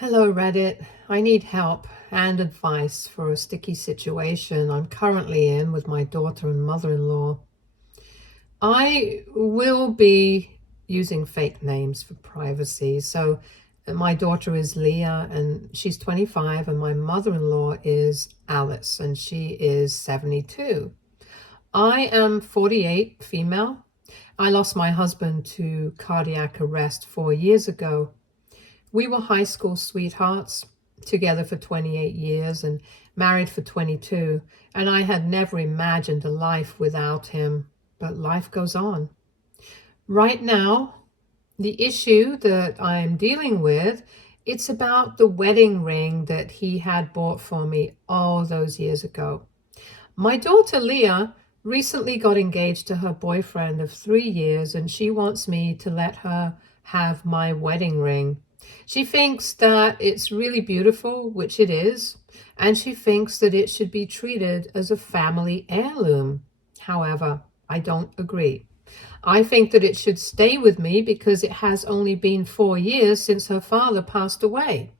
Hello, Reddit. I need help and advice for a sticky situation I'm currently in with my daughter and mother-in-law. I will be using fake names for privacy. So my daughter is Leah and she's 25, and my mother-in-law is Alice and she is 72. I am 48, female. I lost my husband to cardiac arrest 4 years ago. We were high school sweethearts, together for 28 years and married for 22, and I had never imagined a life without him, but life goes on. Right now, the issue that I'm dealing with, it's about the wedding ring that he had bought for me all those years ago. My daughter Leah recently got engaged to her boyfriend of 3 years, and she wants me to let her have my wedding ring. She thinks that it's really beautiful, which it is, and she thinks that it should be treated as a family heirloom. However, I don't agree. I think that it should stay with me because it has only been 4 years since her father passed away.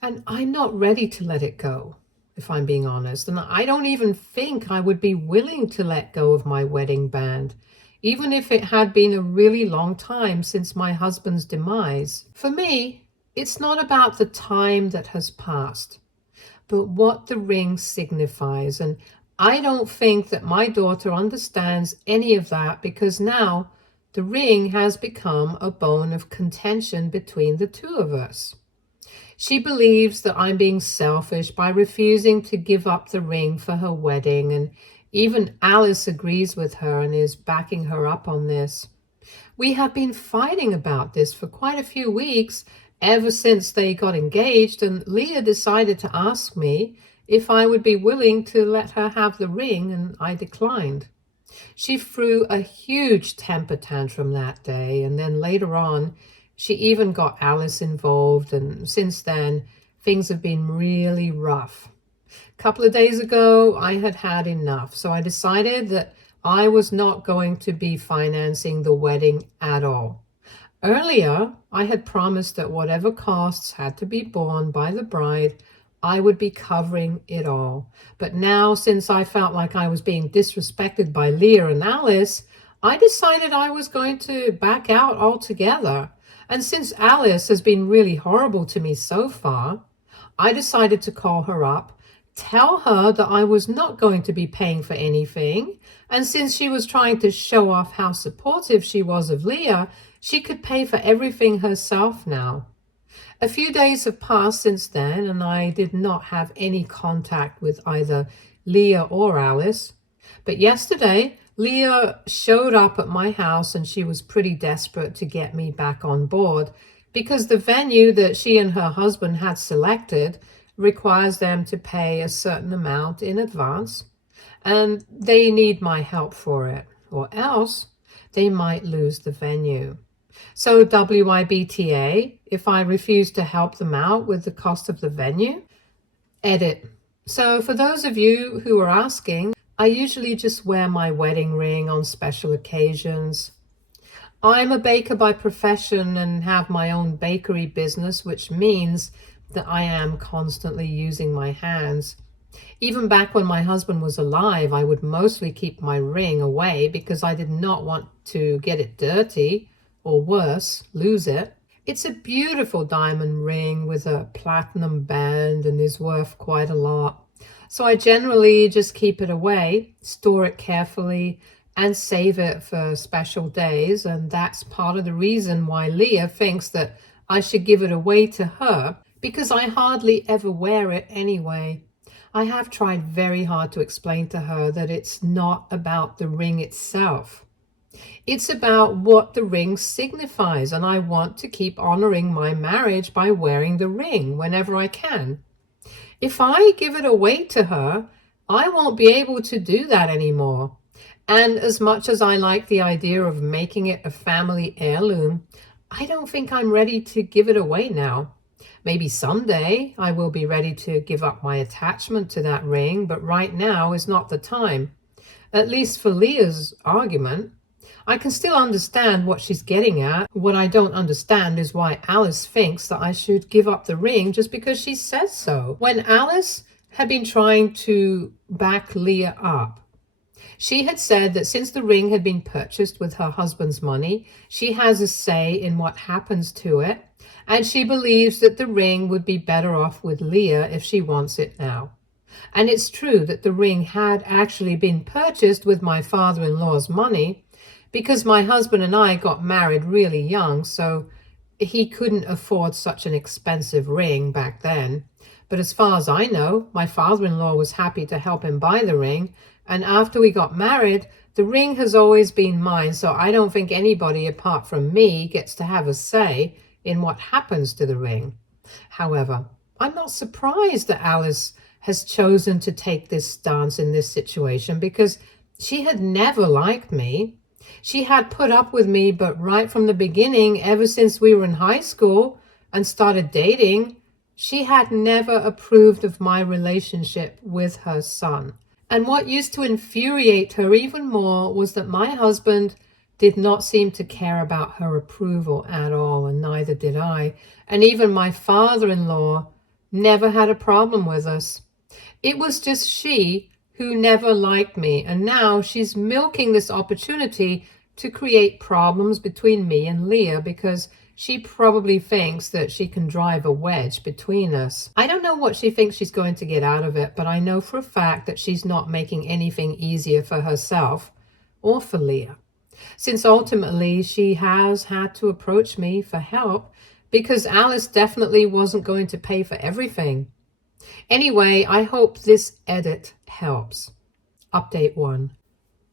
And I'm not ready to let it go, if I'm being honest. And I don't even think I would be willing to let go of my wedding band, even if it had been a really long time since my husband's demise. For me, it's not about the time that has passed, but what the ring signifies. And I don't think that my daughter understands any of that, because now the ring has become a bone of contention between the two of us. She believes that I'm being selfish by refusing to give up the ring for her wedding, and even Alice agrees with her and is backing her up on this. We have been fighting about this for quite a few weeks, ever since they got engaged, and Leah decided to ask me if I would be willing to let her have the ring, and I declined. She threw a huge temper tantrum that day, and then later on, she even got Alice involved, and since then, things have been really rough. A couple of days ago, I had had enough, so I decided that I was not going to be financing the wedding at all. Earlier, I had promised that whatever costs had to be borne by the bride, I would be covering it all. But now, since I felt like I was being disrespected by Leah and Alice, I decided I was going to back out altogether. And since Alice has been really horrible to me so far, I decided to call her up, tell her that I was not going to be paying for anything, and since she was trying to show off how supportive she was of Leah, she could pay for everything herself now. A few days have passed since then, and I did not have any contact with either Leah or Alice. But yesterday, Leah showed up at my house and she was pretty desperate to get me back on board, because the venue that she and her husband had selected requires them to pay a certain amount in advance, and they need my help for it, or else they might lose the venue. So WIBTA, if I refuse to help them out with the cost of the venue? Edit. So for those of you who are asking, I usually just wear my wedding ring on special occasions. I'm a baker by profession and have my own bakery business, which means that I am constantly using my hands. Even back when my husband was alive, I would mostly keep my ring away because I did not want to get it dirty, or worse, lose it. It's a beautiful diamond ring with a platinum band and is worth quite a lot. So I generally just keep it away, store it carefully, and save it for special days. And that's part of the reason why Leah thinks that I should give it away to her, because I hardly ever wear it anyway. I have tried very hard to explain to her that it's not about the ring itself. It's about what the ring signifies, and I want to keep honoring my marriage by wearing the ring whenever I can. If I give it away to her, I won't be able to do that anymore. And as much as I like the idea of making it a family heirloom, I don't think I'm ready to give it away now. Maybe someday I will be ready to give up my attachment to that ring, but right now is not the time. At least for Leah's argument. I can still understand what she's getting at. What I don't understand is why Alice thinks that I should give up the ring just because she says so. When Alice had been trying to back Leah up, she had said that since the ring had been purchased with her husband's money, she has a say in what happens to it, and she believes that the ring would be better off with Leah if she wants it now. And it's true that the ring had actually been purchased with my father-in-law's money because my husband and I got married really young, so he couldn't afford such an expensive ring back then. But as far as I know, my father-in-law was happy to help him buy the ring, and after we got married, the ring has always been mine, so I don't think anybody apart from me gets to have a say in what happens to the ring. However, I'm not surprised that Alice has chosen to take this stance in this situation because she had never liked me. She had put up with me, but right from the beginning, ever since we were in high school and started dating, she had never approved of my relationship with her son. And what used to infuriate her even more was that my husband did not seem to care about her approval at all, and neither did I. And even my father-in-law never had a problem with us. It was just she who never liked me, and now she's milking this opportunity to create problems between me and Leah because she probably thinks that she can drive a wedge between us. I don't know what she thinks she's going to get out of it, but I know for a fact that she's not making anything easier for herself or for Leah, since ultimately she has had to approach me for help because Alice definitely wasn't going to pay for everything. Anyway, I hope this edit helps. Update 1.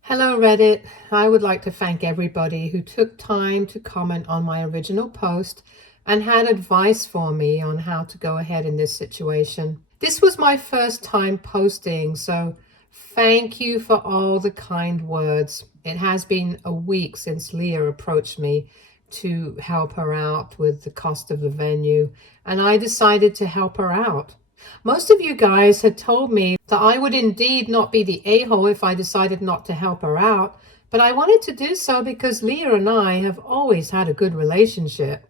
Hello Reddit. I would like to thank everybody who took time to comment on my original post and had advice for me on how to go ahead in this situation. This was my first time posting, so thank you for all the kind words. It has been a week since Leah approached me to help her out with the cost of the venue, and I decided to help her out. Most of you guys had told me that I would indeed not be the a-hole if I decided not to help her out, but I wanted to do so because Leah and I have always had a good relationship.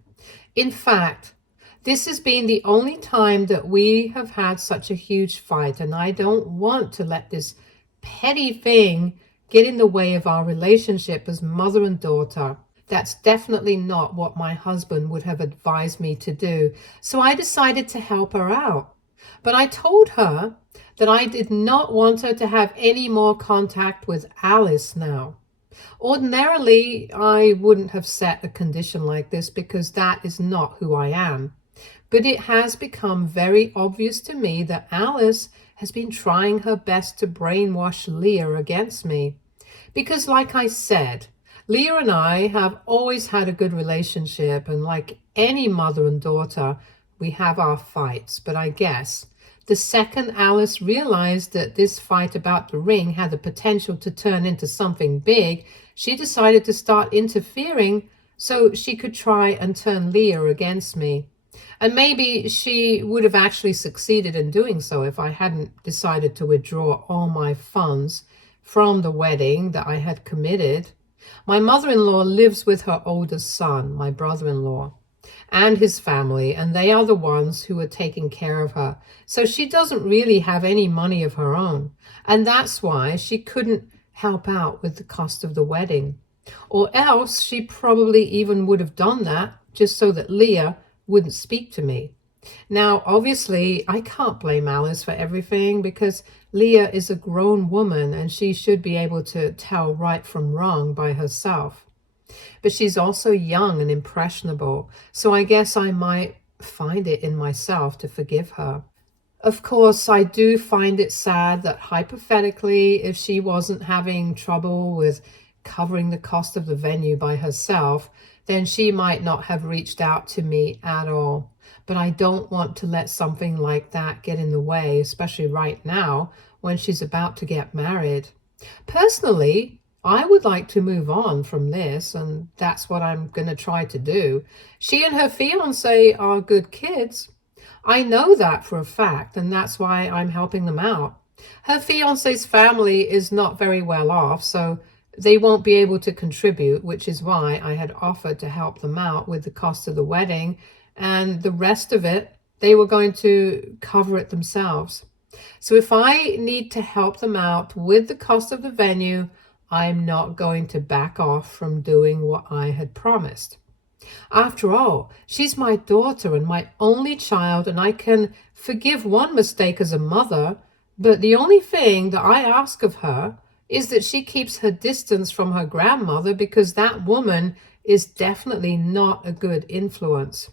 In fact, this has been the only time that we have had such a huge fight, and I don't want to let this petty thing get in the way of our relationship as mother and daughter. That's definitely not what my husband would have advised me to do, so I decided to help her out. But I told her that I did not want her to have any more contact with Alice now. Ordinarily, I wouldn't have set a condition like this because that is not who I am. But it has become very obvious to me that Alice has been trying her best to brainwash Leah against me. Because like I said, Leah and I have always had a good relationship, and like any mother and daughter, we have our fights. But I guess the second Alice realized that this fight about the ring had the potential to turn into something big, she decided to start interfering so she could try and turn Leah against me. And maybe she would have actually succeeded in doing so if I hadn't decided to withdraw all my funds from the wedding that I had committed. My mother-in-law lives with her oldest son, my brother-in-law, and his family, and they are the ones who are taking care of her. So she doesn't really have any money of her own, and that's why she couldn't help out with the cost of the wedding. Or else she probably even would have done that just so that Leah wouldn't speak to me. Now, obviously, I can't blame Alice for everything because Leah is a grown woman and she should be able to tell right from wrong by herself. But she's also young and impressionable, so I guess I might find it in myself to forgive her. Of course, I do find it sad that hypothetically, if she wasn't having trouble with covering the cost of the venue by herself, then she might not have reached out to me at all. But I don't want to let something like that get in the way, especially right now when she's about to get married. Personally, I would like to move on from this, and that's what I'm going to try to do. She and her fiancé are good kids. I know that for a fact, and that's why I'm helping them out. Her fiancé's family is not very well off, so they won't be able to contribute, which is why I had offered to help them out with the cost of the wedding, and the rest of it, they were going to cover it themselves. So if I need to help them out with the cost of the venue, I'm not going to back off from doing what I had promised. After all, she's my daughter and my only child, and I can forgive one mistake as a mother, but the only thing that I ask of her is that she keeps her distance from her grandmother, because that woman is definitely not a good influence.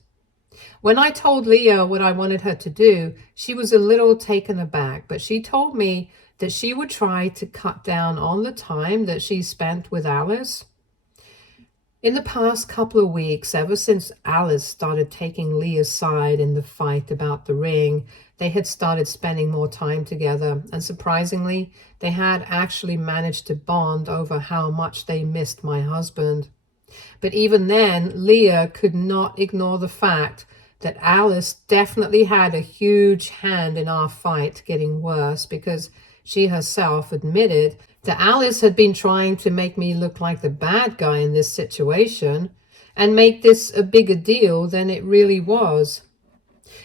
When I told Leah what I wanted her to do, she was a little taken aback, but she told me that she would try to cut down on the time that she spent with Alice. In the past couple of weeks, ever since Alice started taking Leah's side in the fight about the ring, they had started spending more time together, and surprisingly, they had actually managed to bond over how much they missed my husband. But even then, Leah could not ignore the fact that Alice definitely had a huge hand in our fight getting worse, because she herself admitted that Alice had been trying to make me look like the bad guy in this situation and make this a bigger deal than it really was.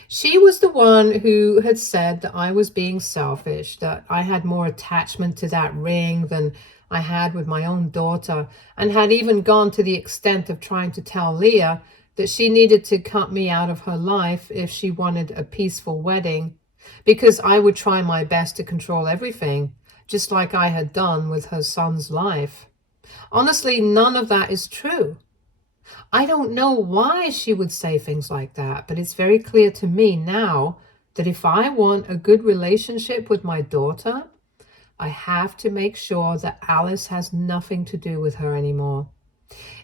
She was the one who had said that I was being selfish, that I had more attachment to that ring than I had with my own daughter, and had even gone to the extent of trying to tell Leah that she needed to cut me out of her life if she wanted a peaceful wedding, because I would try my best to control everything, just like I had done with her son's life. Honestly, none of that is true. I don't know why she would say things like that, but it's very clear to me now that if I want a good relationship with my daughter, I have to make sure that Alice has nothing to do with her anymore.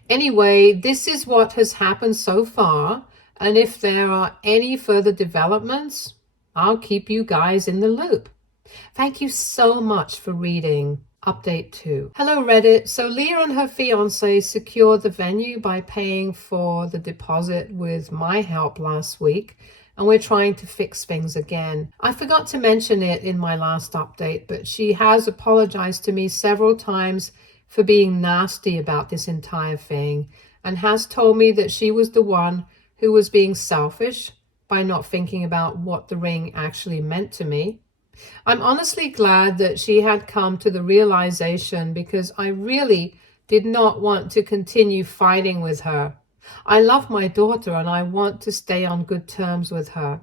Anyway, this is what has happened so far, and if there are any further developments, I'll keep you guys in the loop. Thank you so much for reading. Update 2. Hello Reddit. So Leah and her fiance secured the venue by paying for the deposit with my help last week, and we're trying to fix things again. I forgot to mention it in my last update, but she has apologized to me several times for being nasty about this entire thing, and has told me that she was the one who was being selfish by not thinking about what the ring actually meant to me. I'm honestly glad that she had come to the realization, because I really did not want to continue fighting with her. I love my daughter and I want to stay on good terms with her.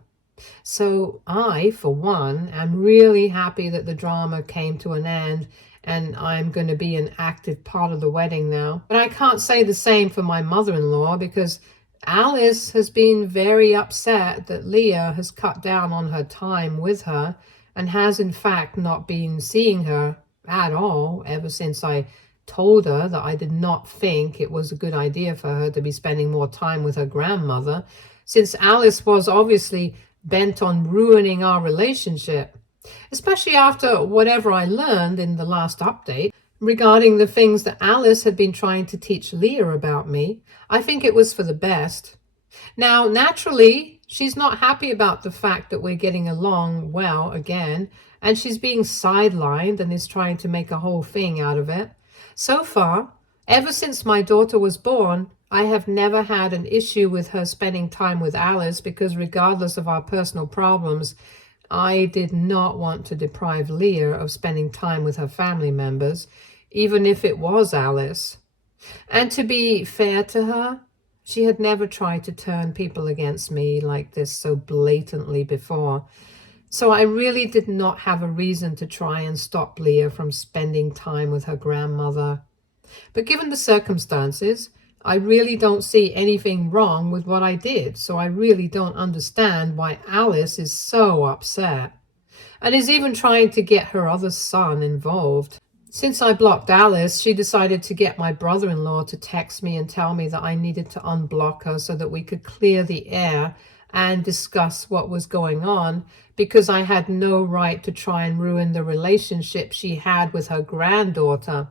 So I, for one, am really happy that the drama came to an end and I'm going to be an active part of the wedding now. But I can't say the same for my mother-in-law, because Alice has been very upset that Leah has cut down on her time with her and has in fact not been seeing her at all ever since I told her that I did not think it was a good idea for her to be spending more time with her grandmother, since Alice was obviously bent on ruining our relationship, especially after whatever I learned in the last update regarding the things that Alice had been trying to teach Leah about me. I think it was for the best. Now, naturally, she's not happy about the fact that we're getting along well again, and she's being sidelined and is trying to make a whole thing out of it. So far, ever since my daughter was born, I have never had an issue with her spending time with Alice, because regardless of our personal problems, I did not want to deprive Leah of spending time with her family members, even if it was Alice. And to be fair to her, she had never tried to turn people against me like this so blatantly before. So I really did not have a reason to try and stop Leah from spending time with her grandmother. But given the circumstances, I really don't see anything wrong with what I did. So I really don't understand why Alice is so upset and is even trying to get her other son involved. Since I blocked Alice, she decided to get my brother-in-law to text me and tell me that I needed to unblock her so that we could clear the air and discuss what was going on, because I had no right to try and ruin the relationship she had with her granddaughter.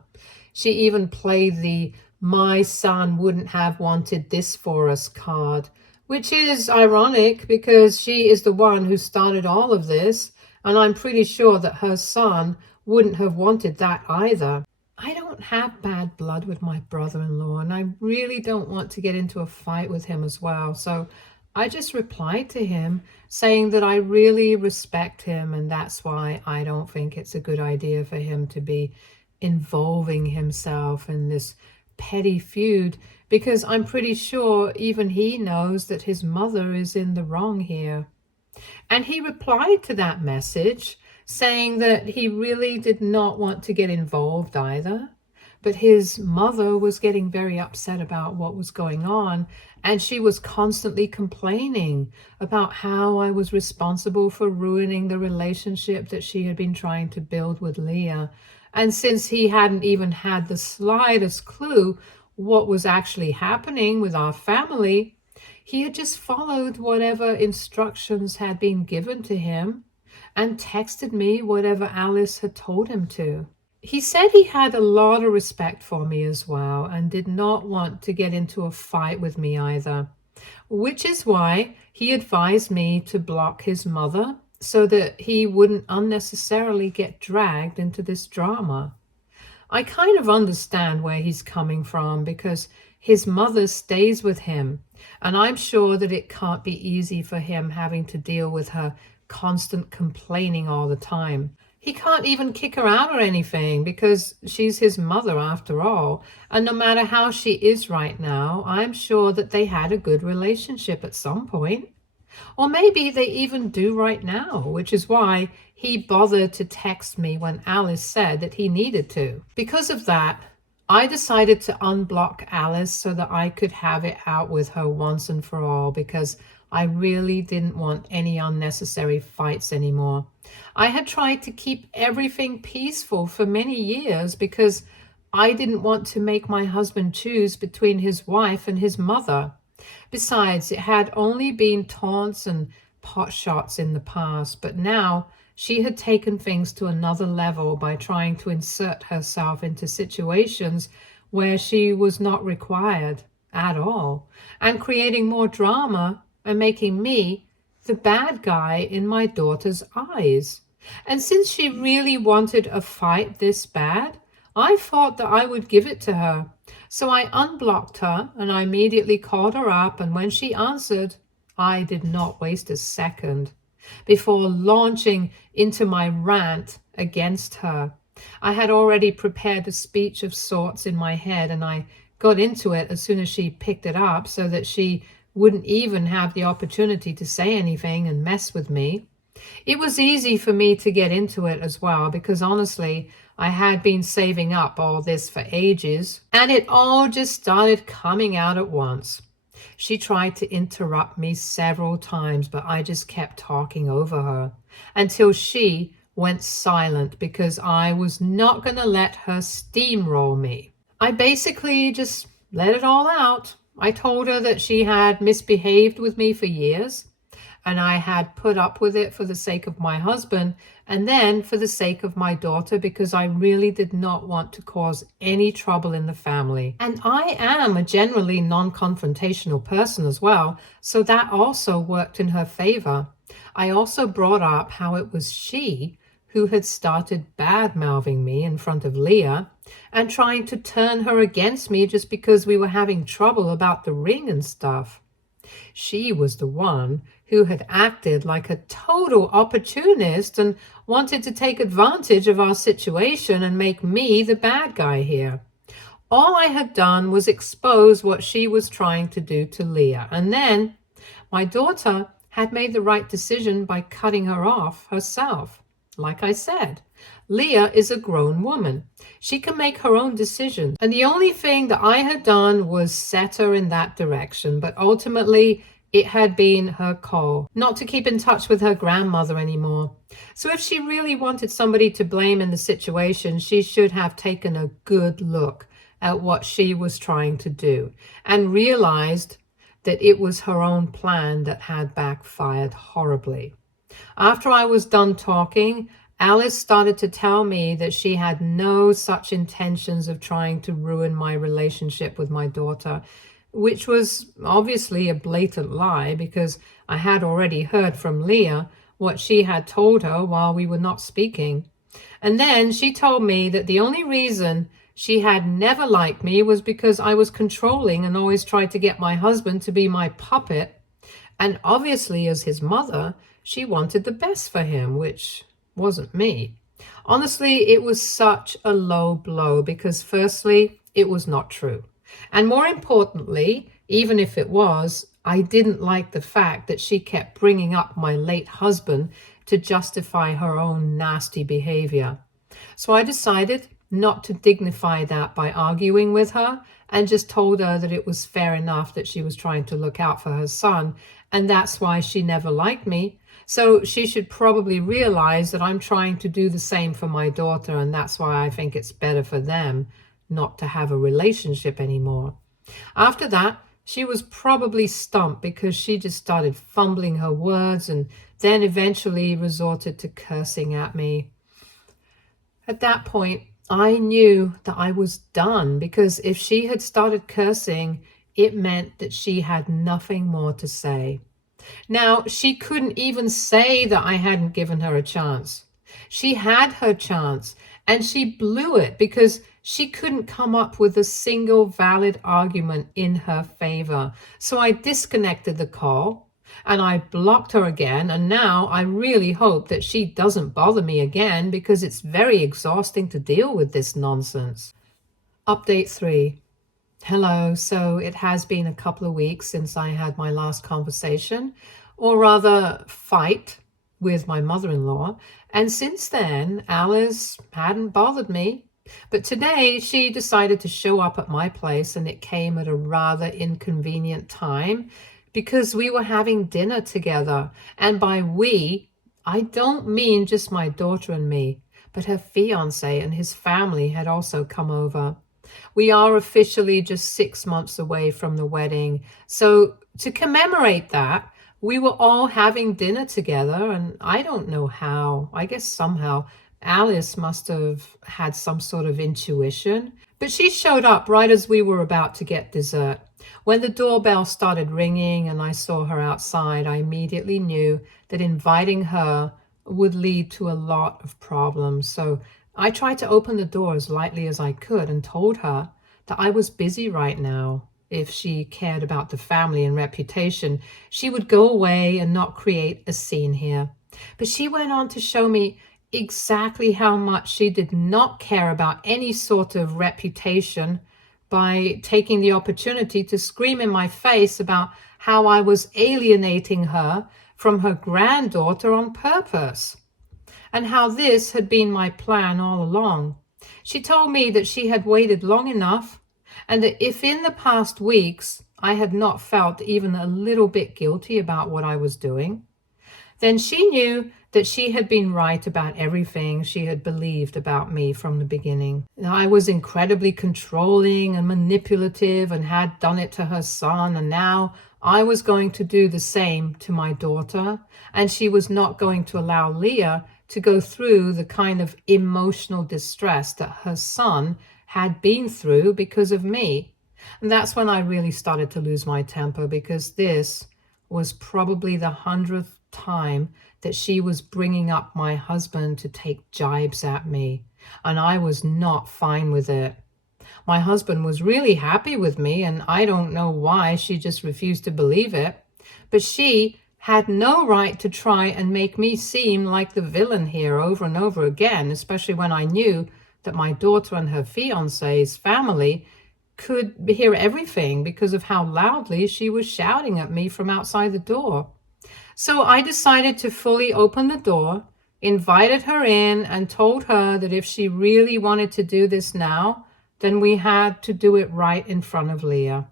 She even played the "my son wouldn't have wanted this for us" card, which is ironic because she is the one who started all of this, and I'm pretty sure that her son wouldn't have wanted that either. I don't have bad blood with my brother-in-law, and I really don't want to get into a fight with him as well. So I just replied to him saying that I really respect him, and that's why I don't think it's a good idea for him to be involving himself in this petty feud, because I'm pretty sure even he knows that his mother is in the wrong here. And he replied to that message saying that he really did not want to get involved either, but his mother was getting very upset about what was going on, and she was constantly complaining about how I was responsible for ruining the relationship that she had been trying to build with Leah. And since he hadn't even had the slightest clue what was actually happening with our family, he had just followed whatever instructions had been given to him and texted me whatever Alice had told him to. He said he had a lot of respect for me as well and did not want to get into a fight with me either, which is why he advised me to block his mother so that he wouldn't unnecessarily get dragged into this drama. I kind of understand where he's coming from because his mother stays with him, and I'm sure that it can't be easy for him having to deal with her constant complaining all the time. He can't even kick her out or anything because she's his mother after all, and no matter how she is right now, I'm sure that they had a good relationship at some point. Or maybe they even do right now, which is why he bothered to text me when Alice said that he needed to. Because of that, I decided to unblock Alice so that I could have it out with her once and for all, because I really didn't want any unnecessary fights anymore. I had tried to keep everything peaceful for many years because I didn't want to make my husband choose between his wife and his mother. Besides, it had only been taunts and pot shots in the past, but now she had taken things to another level by trying to insert herself into situations where she was not required at all, and creating more drama and making me the bad guy in my daughter's eyes. And since she really wanted a fight this bad, I thought that I would give it to her. So I unblocked her and I immediately called her up, and when she answered, I did not waste a second before launching into my rant against her. I had already prepared a speech of sorts in my head, and I got into it as soon as she picked it up so that she wouldn't even have the opportunity to say anything and mess with me. It was easy for me to get into it as well because honestly, I had been saving up all this for ages, and it all just started coming out at once. She tried to interrupt me several times, but I just kept talking over her until she went silent because I was not going to let her steamroll me. I basically just let it all out. I told her that she had misbehaved with me for years, and I had put up with it for the sake of my husband and then for the sake of my daughter because I really did not want to cause any trouble in the family. And I am a generally non-confrontational person as well, so that also worked in her favor. I also brought up how it was she who had started bad-mouthing me in front of Leah and trying to turn her against me just because we were having trouble about the ring and stuff. She was the one who had acted like a total opportunist and wanted to take advantage of our situation and make me the bad guy here. All I had done was expose what she was trying to do to Leah, and then my daughter had made the right decision by cutting her off herself. Like I said, Leah is a grown woman. She can make her own decisions. And the only thing that I had done was set her in that direction. But ultimately, it had been her call not to keep in touch with her grandmother anymore. So if she really wanted somebody to blame in the situation, she should have taken a good look at what she was trying to do and realized that it was her own plan that had backfired horribly. After I was done talking, Alice started to tell me that she had no such intentions of trying to ruin my relationship with my daughter, which was obviously a blatant lie because I had already heard from Leah what she had told her while we were not speaking. And then she told me that the only reason she had never liked me was because I was controlling and always tried to get my husband to be my puppet. And obviously, as his mother, she wanted the best for him, which wasn't me. Honestly, it was such a low blow because firstly, it was not true. And more importantly, even if it was, I didn't like the fact that she kept bringing up my late husband to justify her own nasty behavior. So I decided not to dignify that by arguing with her and just told her that it was fair enough that she was trying to look out for her son, and that's why she never liked me. So she should probably realize that I'm trying to do the same for my daughter, and that's why I think it's better for them not to have a relationship anymore. After that, she was probably stumped because she just started fumbling her words and then eventually resorted to cursing at me. At that point, I knew that I was done because if she had started cursing, it meant that she had nothing more to say. Now, she couldn't even say that I hadn't given her a chance. She had her chance and she blew it because she couldn't come up with a single valid argument in her favor. So I disconnected the call and I blocked her again. And now I really hope that she doesn't bother me again because it's very exhausting to deal with this nonsense. Update 3. Hello, so it has been a couple of weeks since I had my last conversation, or rather fight, with my mother-in-law, and since then Alice hadn't bothered me. But today she decided to show up at my place, and it came at a rather inconvenient time because we were having dinner together, and by we, I don't mean just my daughter and me, but her fiancé and his family had also come over. We are officially just 6 months away from the wedding. So to commemorate that, we were all having dinner together, and I don't know how. I guess somehow Alice must have had some sort of intuition. But she showed up right as we were about to get dessert. When the doorbell started ringing and I saw her outside, I immediately knew that inviting her would lead to a lot of problems. So I tried to open the door as lightly as I could and told her that I was busy right now. If she cared about the family and reputation, she would go away and not create a scene here. But she went on to show me exactly how much she did not care about any sort of reputation by taking the opportunity to scream in my face about how I was alienating her from her granddaughter on purpose, and how this had been my plan all along. She told me that she had waited long enough, and that if in the past weeks I had not felt even a little bit guilty about what I was doing, then she knew that she had been right about everything she had believed about me from the beginning. I was incredibly controlling and manipulative and had done it to her son, and now I was going to do the same to my daughter, and she was not going to allow Leah to go through the kind of emotional distress that her son had been through because of me. And that's when I really started to lose my temper, because this was probably the 100th time that she was bringing up my husband to take jibes at me, and I was not fine with it. My husband was really happy with me, and I don't know why she just refused to believe it, but she had no right to try and make me seem like the villain here over and over again, especially when I knew that my daughter and her fiancé's family could hear everything because of how loudly she was shouting at me from outside the door. So I decided to fully open the door, invited her in, and told her that if she really wanted to do this now, then we had to do it right in front of Leah.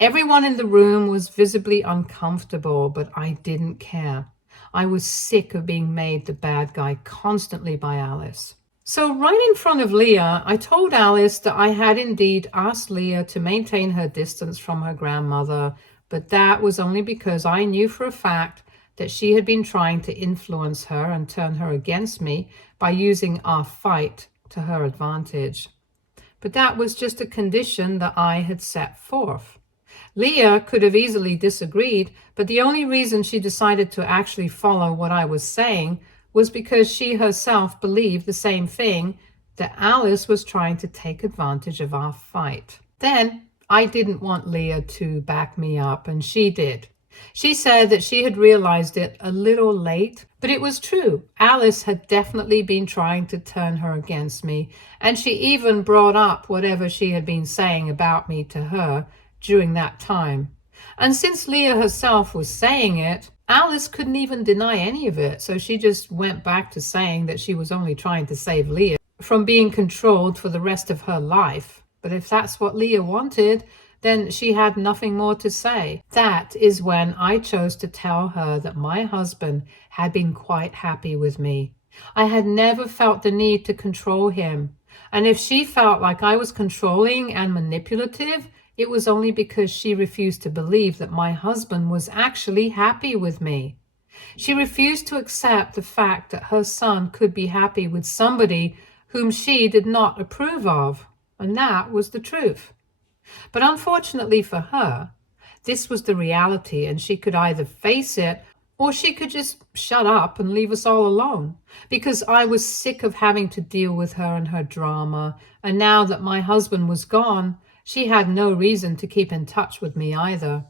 Everyone in the room was visibly uncomfortable, but I didn't care. I was sick of being made the bad guy constantly by Alice. So right in front of Leah, I told Alice that I had indeed asked Leah to maintain her distance from her grandmother, but that was only because I knew for a fact that she had been trying to influence her and turn her against me by using our fight to her advantage. But that was just a condition that I had set forth. Leah could have easily disagreed, but the only reason she decided to actually follow what I was saying was because she herself believed the same thing that Alice was trying to take advantage of our fight. Then I didn't want Leah to back me up, and she did. She said that she had realized it a little late, but it was true. Alice had definitely been trying to turn her against me, and she even brought up whatever she had been saying about me to her during that time. And since Leah herself was saying it, Alice couldn't even deny any of it, so she just went back to saying that she was only trying to save Leah from being controlled for the rest of her life. But if that's what Leah wanted, then she had nothing more to say. That is when I chose to tell her that my husband had been quite happy with me. I had never felt the need to control him. And if she felt like I was controlling and manipulative, it was only because she refused to believe that my husband was actually happy with me. She refused to accept the fact that her son could be happy with somebody whom she did not approve of. And that was the truth. But unfortunately for her, this was the reality, and she could either face it or she could just shut up and leave us all alone, because I was sick of having to deal with her and her drama. And now that my husband was gone, she had no reason to keep in touch with me either.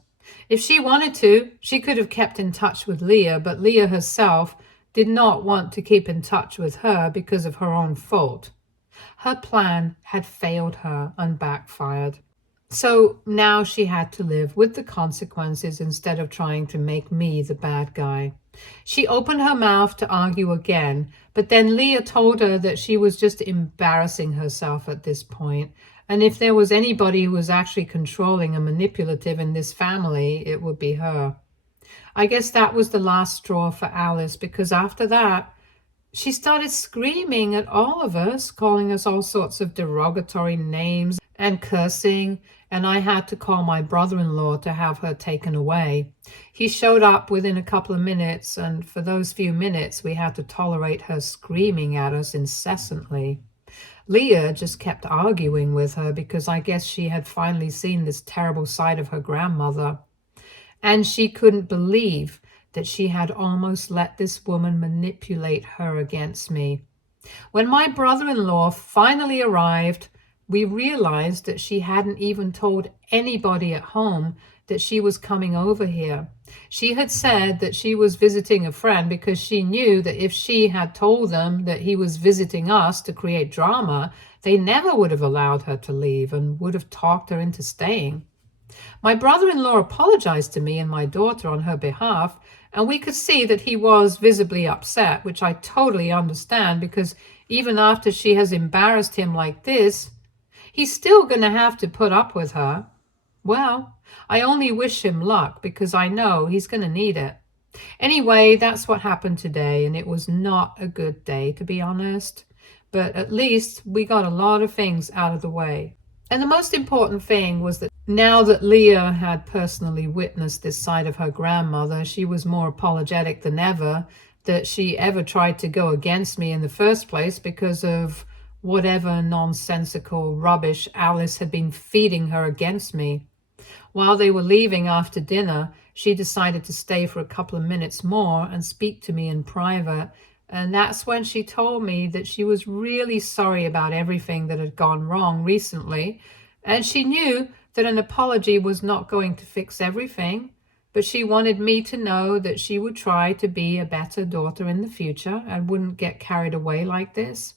If she wanted to, she could have kept in touch with Leah, but Leah herself did not want to keep in touch with her because of her own fault. Her plan had failed her and backfired. So now she had to live with the consequences instead of trying to make me the bad guy. She opened her mouth to argue again, but then Leah told her that she was just embarrassing herself at this point, and if there was anybody who was actually controlling and manipulative in this family, it would be her. I guess that was the last straw for Alice, because after that, she started screaming at all of us, calling us all sorts of derogatory names and cursing, and I had to call my brother-in-law to have her taken away. He showed up within a couple of minutes, and for those few minutes we had to tolerate her screaming at us incessantly. Leah just kept arguing with her because I guess she had finally seen this terrible side of her grandmother, and she couldn't believe that she had almost let this woman manipulate her against me. When my brother-in-law finally arrived, we realized that she hadn't even told anybody at home that she was coming over here. She had said that she was visiting a friend because she knew that if she had told them that he was visiting us to create drama, they never would have allowed her to leave and would have talked her into staying. My brother-in-law apologized to me and my daughter on her behalf, and we could see that he was visibly upset, which I totally understand, because even after she has embarrassed him like this, he's still going to have to put up with her. Well, I only wish him luck, because I know he's going to need it. Anyway, that's what happened today, and it was not a good day, to be honest. But at least we got a lot of things out of the way. And the most important thing was that now that Leah had personally witnessed this side of her grandmother, she was more apologetic than ever that she ever tried to go against me in the first place because of whatever nonsensical rubbish Alice had been feeding her against me. While they were leaving after dinner, she decided to stay for a couple of minutes more and speak to me in private. And that's when she told me that she was really sorry about everything that had gone wrong recently. And she knew that an apology was not going to fix everything, but she wanted me to know that she would try to be a better daughter in the future and wouldn't get carried away like this.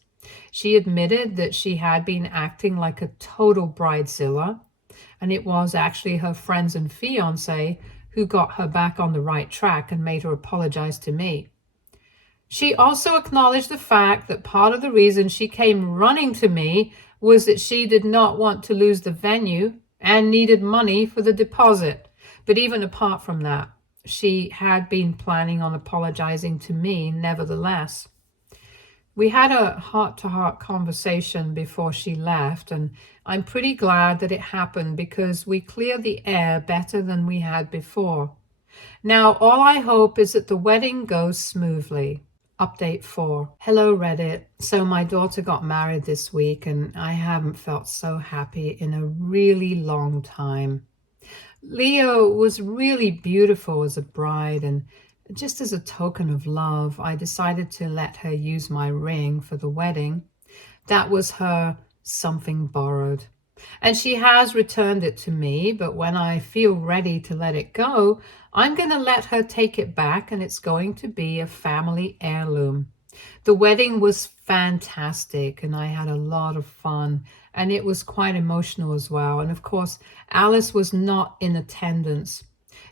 She admitted that she had been acting like a total bridezilla, and it was actually her friends and fiancé who got her back on the right track and made her apologize to me. She also acknowledged the fact that part of the reason she came running to me was that she did not want to lose the venue and needed money for the deposit. But even apart from that, she had been planning on apologizing to me nevertheless. We had a heart-to-heart conversation before she left, and I'm pretty glad that it happened because we cleared the air better than we had before. Now, all I hope is that the wedding goes smoothly. Update 4. Hello, Reddit. So my daughter got married this week, and I haven't felt so happy in a really long time. Leah was really beautiful as a bride, and just as a token of love, I decided to let her use my ring for the wedding. That was her something borrowed. And she has returned it to me, but when I feel ready to let it go, I'm going to let her take it back, and it's going to be a family heirloom. The wedding was fantastic, and I had a lot of fun, and it was quite emotional as well. And of course, Alice was not in attendance.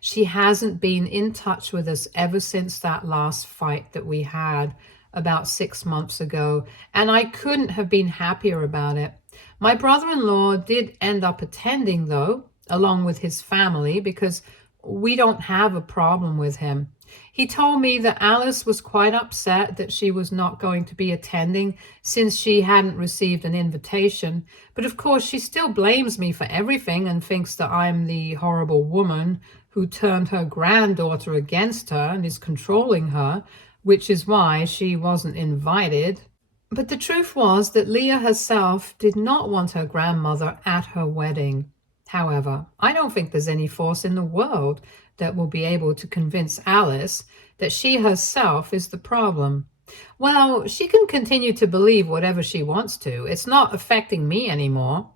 She hasn't been in touch with us ever since that last fight that we had about 6 months ago, and I couldn't have been happier about it. My brother-in-law did end up attending, though, along with his family, because we don't have a problem with him. He told me that Alice was quite upset that she was not going to be attending since she hadn't received an invitation. But of course, she still blames me for everything and thinks that I'm the horrible woman who turned her granddaughter against her and is controlling her, which is why she wasn't invited. But the truth was that Leah herself did not want her grandmother at her wedding. However, I don't think there's any force in the world that will be able to convince Alice that she herself is the problem. Well, she can continue to believe whatever she wants to. It's not affecting me anymore.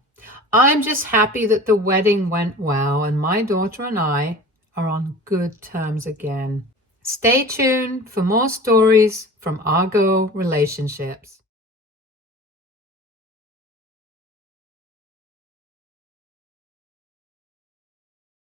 I'm just happy that the wedding went well and my daughter and I are on good terms again. Stay tuned for more stories from Argo Relationships.